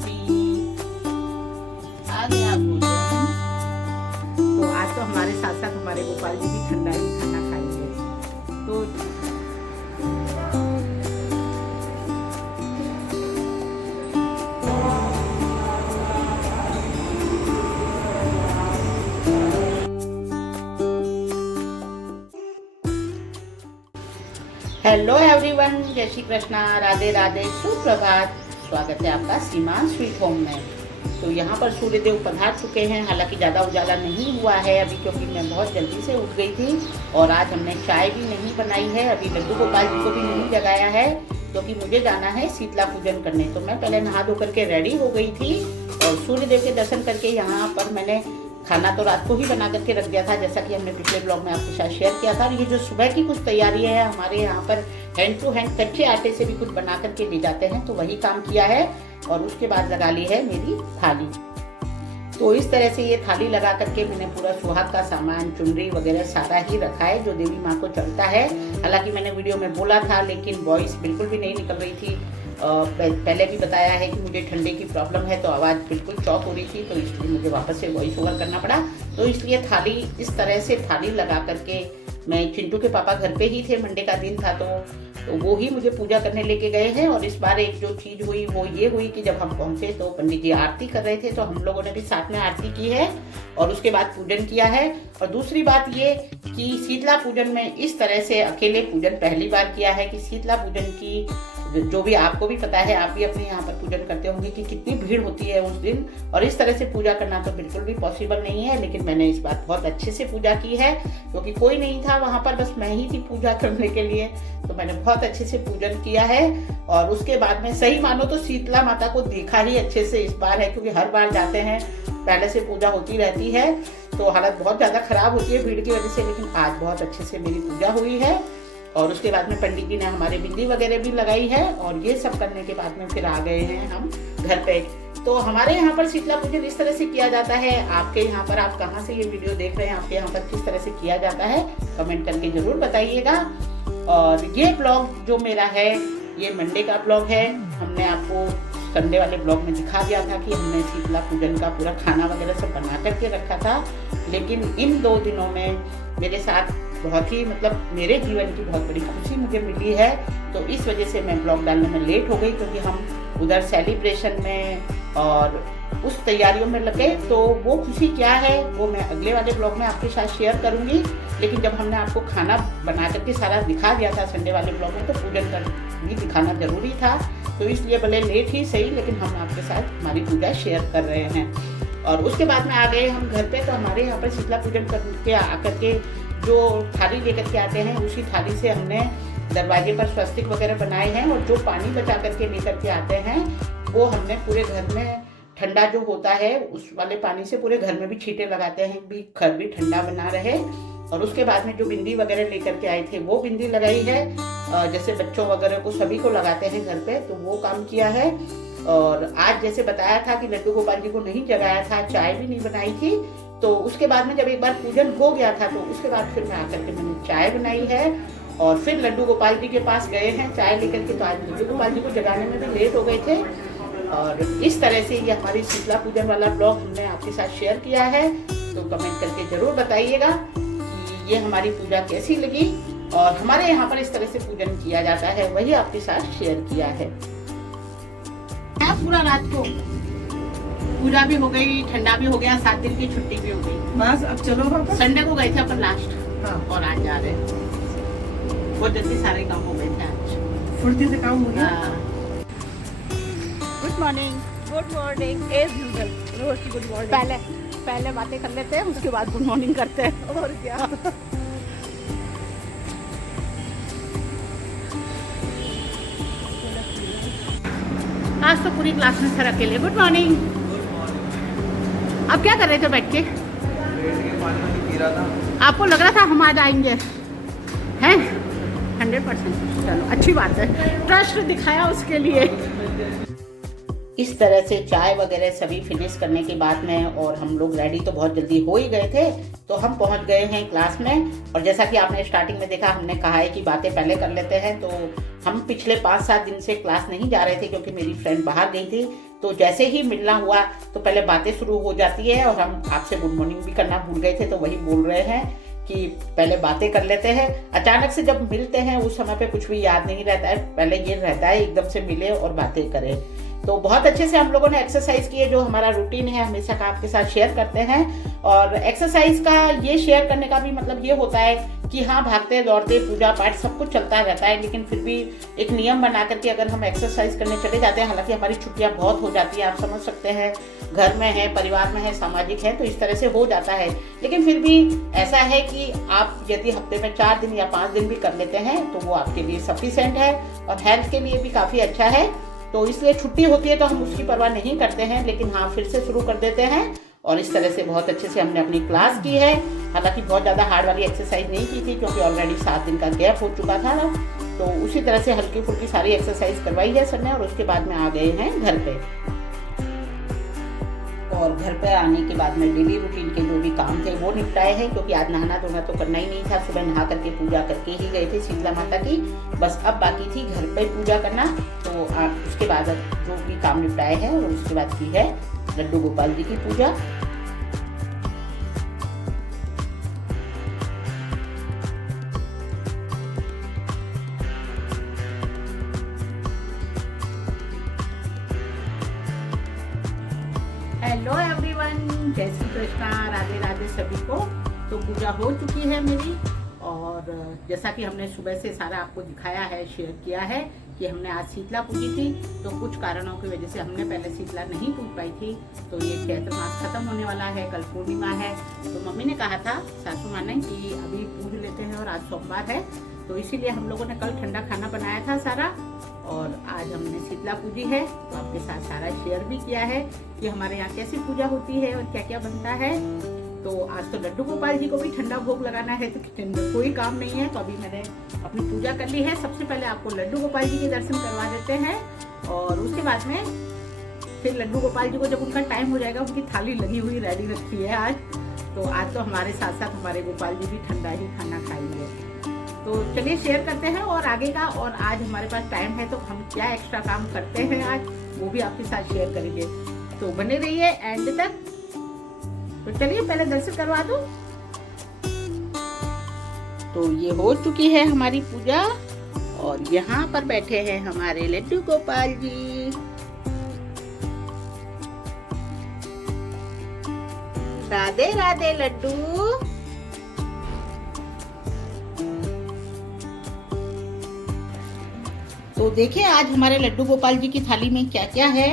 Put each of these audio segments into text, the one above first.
जी, आ गया भोजन। तो आज तो हमारे साथ साथ हमारे गोपाल जी भी ठंडा ही खाना खाएंगे। तो हेलो एवरीवन, जय श्री कृष्णा, राधे राधे, सुप्रभात। स्वागत है आपका सीमांत स्वीट होम में। तो यहाँ पर सूर्यदेव पधार चुके हैं। हालांकि ज़्यादा उजाला नहीं हुआ है अभी, क्योंकि मैं बहुत जल्दी से उठ गई थी और आज हमने चाय भी नहीं बनाई है। अभी लड्डू गोपाल जी को भी नहीं जगाया है, क्योंकि मुझे जाना है शीतला पूजन करने। तो मैं पहले नहा धो करके रेडी हो गई थी और सूर्यदेव के दर्शन करके यहाँ पर मैंने खाना तो रात को ही बना करके रख दिया था, जैसा कि हमने पिछले ब्लॉग में आपके साथ शेयर किया था। और ये जो सुबह की कुछ तैयारी है, हमारे यहाँ पर हैंड टू हैंड कच्चे आटे से भी कुछ बना करके ले जाते हैं, तो वही काम किया है। और उसके बाद लगा ली है मेरी थाली। तो इस तरह से ये थाली लगा करके मैंने पूरा सुहाग का सामान, चुनरी वगैरह सारा ही रखा है जो देवी माँ को चढ़ता है। हालांकि मैंने वीडियो में बोला था, लेकिन वॉइस बिल्कुल भी नहीं निकल रही थी। पहले भी बताया है कि मुझे ठंडे की प्रॉब्लम है, तो आवाज़ बिल्कुल चौक हो रही थी, तो इसलिए मुझे वापस से वॉइस ओवर करना पड़ा। तो इसलिए थाली इस तरह से थाली लगा करके, मैं चिंटू के पापा घर पे ही थे, मंडे का दिन था, तो वो ही मुझे पूजा करने लेके गए हैं। और इस बार एक जो चीज़ हुई वो ये हुई कि जब हम पहुँचे तो पंडित जी आरती कर रहे थे, तो हम लोगों ने भी साथ में आरती की है और उसके बाद पूजन किया है। और दूसरी बात ये कि शीतला पूजन में इस तरह से अकेले पूजन पहली बार किया है। कि शीतला पूजन की जो भी आपको भी पता है, आप भी अपने यहाँ पर पूजन करते होंगे कि कितनी भीड़ होती है उस दिन, और इस तरह से पूजा करना तो बिल्कुल भी पॉसिबल नहीं है। लेकिन मैंने इस बार बहुत अच्छे से पूजा की है, क्योंकि कोई नहीं था वहाँ पर, बस मैं ही थी पूजा करने के लिए। तो मैंने बहुत अच्छे से पूजन किया है। और उसके बाद में सही मानो तो शीतला माता को देखा ही अच्छे से इस बार है, क्योंकि हर बार जाते हैं पहले से पूजा होती रहती है, तो हालत बहुत ज़्यादा खराब होती है भीड़ की वजह से। लेकिन आज बहुत अच्छे से मेरी पूजा हुई है। और उसके बाद में पंडित जी ने हमारे बिंदी वगैरह भी लगाई है, और ये सब करने के बाद में फिर आ गए हैं हम घर पे। तो हमारे यहाँ पर शीतला पूजन इस तरह से किया जाता है। आपके यहाँ पर, आप कहाँ से ये वीडियो देख रहे हैं, आपके यहाँ पर किस तरह से किया जाता है, कमेंट करके जरूर बताइएगा। और ये ब्लॉग जो मेरा है, ये मंडे का ब्लॉग है। हमने आपको संडे वाले ब्लॉग में दिखा दिया था कि हमने शीतला पूजन का पूरा खाना वगैरह सब बना करके रखा था। लेकिन इन 2 दिनों में मेरे साथ बहुत ही, मतलब मेरे जीवन की बहुत बड़ी खुशी मुझे मिली है। तो इस वजह से मैं ब्लॉग डालने में लेट हो गई, क्योंकि हम उधर सेलिब्रेशन में और उस तैयारियों में लगे। तो वो खुशी क्या है वो मैं अगले वाले ब्लॉग में आपके साथ शेयर करूंगी। लेकिन जब हमने आपको खाना बना करके सारा दिखा दिया था संडे वाले ब्लॉग में, तो पूजन कर भी दिखाना जरूरी था। तो इसलिए भले लेट ही सही, लेकिन हम आपके साथ हमारी पूजा शेयर कर रहे हैं। और उसके बाद में आ गए हम घर पे। तो हमारे यहाँ पर शीतला पूजन करके आकर के जो थाली लेकर के आते हैं, उसी थाली से हमने दरवाजे पर स्वस्तिक वगैरह बनाए हैं। और जो पानी बचा करके लेकर के आते हैं, वो हमने पूरे घर में, ठंडा जो होता है उस वाले पानी से पूरे घर में भी छींटे लगाते हैं कि घर भी ठंडा बना रहे। और उसके बाद में जो बिंदी वगैरह लेकर के आए थे, वो बिंदी लगाई है। जैसे बच्चों वगैरह को सभी को लगाते हैं घर पे, तो वो काम किया है। और आज जैसे बताया था कि लड्डू गोपाल जी को नहीं जगाया था, चाय भी नहीं बनाई थी। तो उसके बाद में जब एक बार पूजन हो गया था, तो उसके बाद फिर मैं आकर के मैंने चाय बनाई है। और फिर लड्डू गोपाल जी के पास गए हैं चाय लेकर के। तो आज लड्डू गोपाल जी को जगाने में भी लेट हो गए थे। और इस तरह से ये हमारी शीतला पूजन वाला ब्लॉग हमने आपके साथ शेयर किया है। तो कमेंट करके जरूर बताइएगा कि ये हमारी पूजा कैसी लगी। और हमारे यहाँ पर इस तरह से पूजन किया जाता है, वही आपके साथ शेयर किया है। पूरा रात को पूजा भी हो गई, ठंडा भी हो गया, 7 दिन की छुट्टी भी हो गई। बस अब चलो वापस। संडे को गए थे अपन लास्ट। हाँ। और आज जा रहे हैं। बहुत जल्दी सारे काम हो गए थे आज, फुर्ती से काम हो गया। Good morning. Good morning as usual, रोज की गुड मॉर्निंग। पहले बातें कर लेते हैं, उसके बाद गुड मॉर्निंग करते हैं। और क्या। आज तो पूरी क्लास में सर अकेले। Good morning. अब क्या कर रहे थे बैठ के? आपको लग रहा था हम आज आएंगे, हैं? 100%। चलो अच्छी बात है, ट्रस्ट दिखाया उसके लिए। इस तरह से चाय वगैरह सभी फिनिश करने के बाद में, और हम लोग रेडी तो बहुत जल्दी हो ही गए थे, तो हम पहुंच गए हैं क्लास में। और जैसा कि आपने स्टार्टिंग में देखा, हमने कहा है कि बातें पहले कर लेते हैं, तो हम पिछले 5-7 दिन से क्लास नहीं जा रहे थे क्योंकि मेरी फ्रेंड बाहर गई थी। तो जैसे ही मिलना हुआ तो पहले बातें शुरू हो जाती है, और हम आपसे गुड मॉर्निंग भी करना भूल गए थे, तो वही बोल रहे हैं कि पहले बातें कर लेते हैं। अचानक से जब मिलते हैं उस समय पे कुछ भी याद नहीं रहता है, पहले ये रहता है एकदम से मिले और बातें करें। तो बहुत अच्छे से हम लोगों ने एक्सरसाइज किए, जो हमारा रूटीन है हमेशा का आपके साथ शेयर करते हैं। और एक्सरसाइज का ये शेयर करने का भी मतलब ये होता है कि हाँ, भागते दौड़ते पूजा पाठ सब कुछ चलता रहता है, लेकिन फिर भी एक नियम बना करके अगर हम एक्सरसाइज करने चले जाते हैं, हालांकि हमारी छुट्टियां बहुत हो जाती है, आप समझ सकते हैं, घर में है, परिवार में है, सामाजिक है, तो इस तरह से हो जाता है। लेकिन फिर भी ऐसा है कि आप यदि हफ्ते में 4 दिन या 5 दिन भी कर लेते हैं तो वो आपके लिए सफिशिएंट है और हेल्थ के लिए भी काफ़ी अच्छा है। तो इसलिए छुट्टी होती है तो हम उसकी परवाह नहीं करते हैं, लेकिन हाँ, फिर से शुरू कर देते हैं। और इस तरह से बहुत अच्छे से हमने अपनी क्लास की है। हालांकि बहुत ज़्यादा हार्ड वाली एक्सरसाइज नहीं की थी क्योंकि ऑलरेडी 7 दिन का गैप हो चुका था, तो उसी तरह से हल्की फुल्की सारी एक्सरसाइज करवाई है सर ने। और उसके बाद में आ गए हैं घर पे, और घर पे आने के बाद में डेली रूटीन के जो भी काम थे वो निपटाए हैं, क्योंकि आज नहाना धोना तो करना ही नहीं था। सुबह नहा करके पूजा करके ही गए थे शीतला माता की, बस अब बाकी थी घर पे पूजा करना। तो आप उसके बाद जो भी काम निपटाए हैं, और उसके बाद की है लड्डू गोपाल जी की पूजा। हेलो एवरीवन, जय श्री कृष्णा, राधे राधे सभी को। तो पूजा हो चुकी है मेरी, और जैसा कि हमने सुबह से सारा आपको दिखाया है, शेयर किया है कि हमने आज शीतला पूजी थी। तो कुछ कारणों की वजह से हमने पहले शीतला नहीं पूज पाई थी। तो ये चैत्र मास खत्म होने वाला है, कल पूर्णिमा है, तो मम्मी ने कहा था, सासू माँ ने, कि अभी पूज लेते हैं, और आज सोमवार है, तो इसीलिए हम लोगों ने कल ठंडा खाना बनाया था सारा, और आज हमने शीतला पूजी है। तो आपके साथ सारा शेयर भी किया है कि हमारे यहाँ कैसी पूजा होती है और क्या क्या बनता है। तो आज तो लड्डू गोपाल जी को भी ठंडा भोग लगाना है, तो किचन में कोई काम नहीं है, तो अभी मैंने अपनी पूजा कर ली है। सबसे पहले आपको लड्डू गोपाल जी के दर्शन करवा देते हैं, और उसके बाद में फिर लड्डू गोपाल जी को जब उनका टाइम हो जाएगा, उनकी थाली लगी हुई रेडी रखी है आज। तो आज तो हमारे साथ साथ हमारे गोपाल जी भी ठंडा ही खाना खाएंगे। तो चलिए शेयर करते हैं और आगे का, और आज हमारे पास टाइम है तो हम क्या एक्स्ट्रा काम करते हैं आज, वो भी आपके साथ शेयर करेंगे। तो बने रहिए एंड तक। तो चलिए पहले दर्शन करवा दो। तो ये हो चुकी है हमारी पूजा, और यहाँ पर बैठे हैं हमारे लड्डू गोपाल जी। राधे राधे लड्डू। तो देखिए आज हमारे लड्डू गोपाल जी की थाली में क्या क्या है।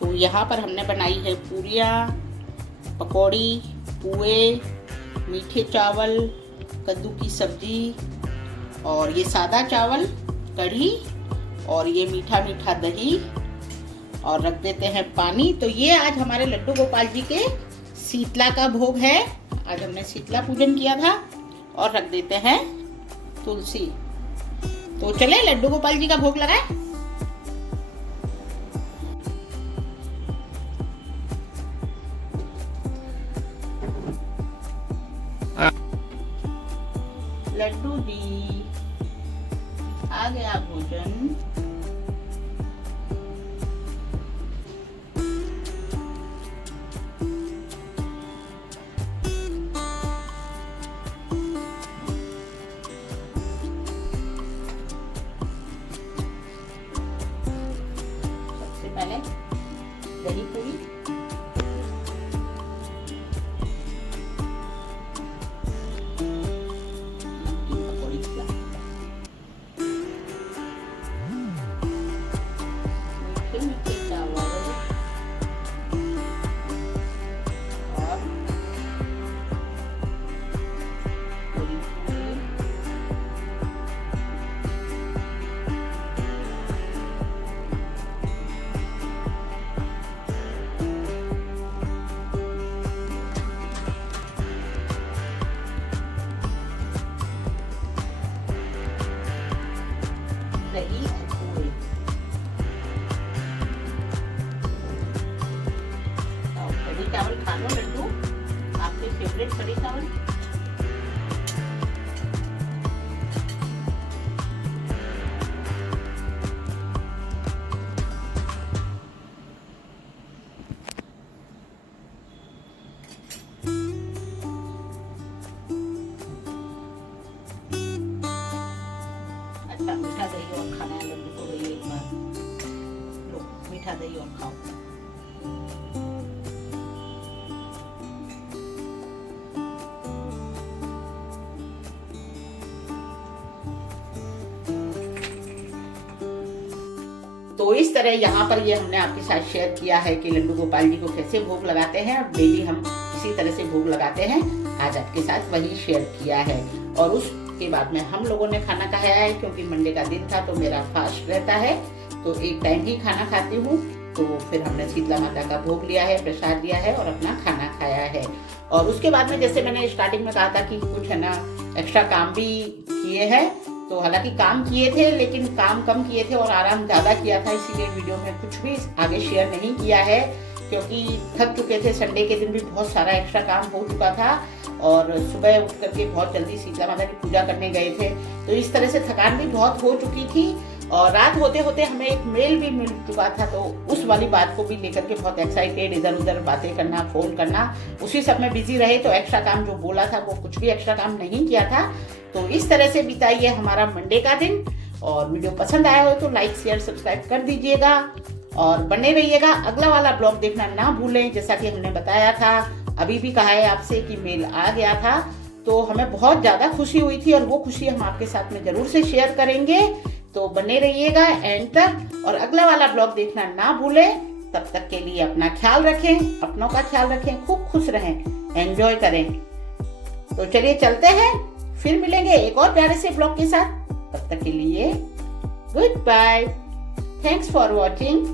तो यहाँ पर हमने बनाई है पूरियाँ, पकौड़ी, पुए, मीठे चावल, कद्दू की सब्जी, और ये सादा चावल, कढ़ी, और ये मीठा मीठा दही, और रख देते हैं पानी। तो ये आज हमारे लड्डू गोपाल जी के शीतला का भोग है। आज हमने शीतला पूजन किया था, और रख देते हैं तुलसी। तो चले लड्डू गोपाल जी का भोग लगाएं। लड्डू जी आ गया भोजन। सबसे पहले दही पूरी, दही और पूरी। कढ़ी चावल खा लो लड्डू, आपके फेवरेट कढ़ी चावल। मीठा दही और खाओ। तो इस तरह यहाँ पर ये हमने आपके साथ शेयर किया है कि लड्डू गोपाल जी को कैसे भोग लगाते हैं, और डेली हम इसी तरह से भोग लगाते हैं। आज आपके साथ वही शेयर किया है। और उसके बाद में हम लोगों ने खाना खाया है, क्योंकि मंडे का दिन था तो मेरा फास्ट रहता है, तो एक टाइम ही खाना खाती हूँ। तो फिर हमने शीतला माता का भोग लिया है, प्रसाद लिया है और अपना खाना खाया है। और उसके बाद में जैसे मैंने स्टार्टिंग में कहा था कि कुछ है ना एक्स्ट्रा काम भी किए हैं, तो हालांकि काम किए थे लेकिन काम कम किए थे और आराम ज़्यादा किया था, इसीलिए वीडियो में कुछ भी आगे शेयर नहीं किया है, क्योंकि थक चुके थे। संडे के दिन भी बहुत सारा एक्स्ट्रा काम हो चुका था और सुबह उठ करके बहुत जल्दी शीतला माता की पूजा करने गए थे, तो इस तरह से थकान भी बहुत हो चुकी थी। और रात होते होते हमें एक मेल भी मिल चुका था, तो उस वाली बात को भी लेकर के बहुत एक्साइटेड, इधर उधर बातें करना, फोन करना, उसी सब में बिजी रहे, तो एक्स्ट्रा काम जो बोला था वो कुछ भी एक्स्ट्रा काम नहीं किया था। तो इस तरह से बिताइए हमारा मंडे का दिन। और वीडियो पसंद आया हो तो लाइक शेयर सब्सक्राइब कर दीजिएगा और बने रहिएगा। अगला वाला ब्लॉग देखना ना भूलें। जैसा कि हमने बताया था, अभी भी कहा है आपसे कि मेल आ गया था, तो हमें बहुत ज़्यादा खुशी हुई थी और वो खुशी हम आपके साथ में ज़रूर से शेयर करेंगे। तो बने रहिएगा एंड तक और अगला वाला ब्लॉग देखना ना भूलें। तब तक के लिए अपना ख्याल रखें, अपनों का ख्याल रखें, खूब खुश रहें, एंजॉय करें। तो चलिए चलते हैं, फिर मिलेंगे एक और प्यारे से ब्लॉग के साथ। तब तक के लिए goodbye, thanks for watching.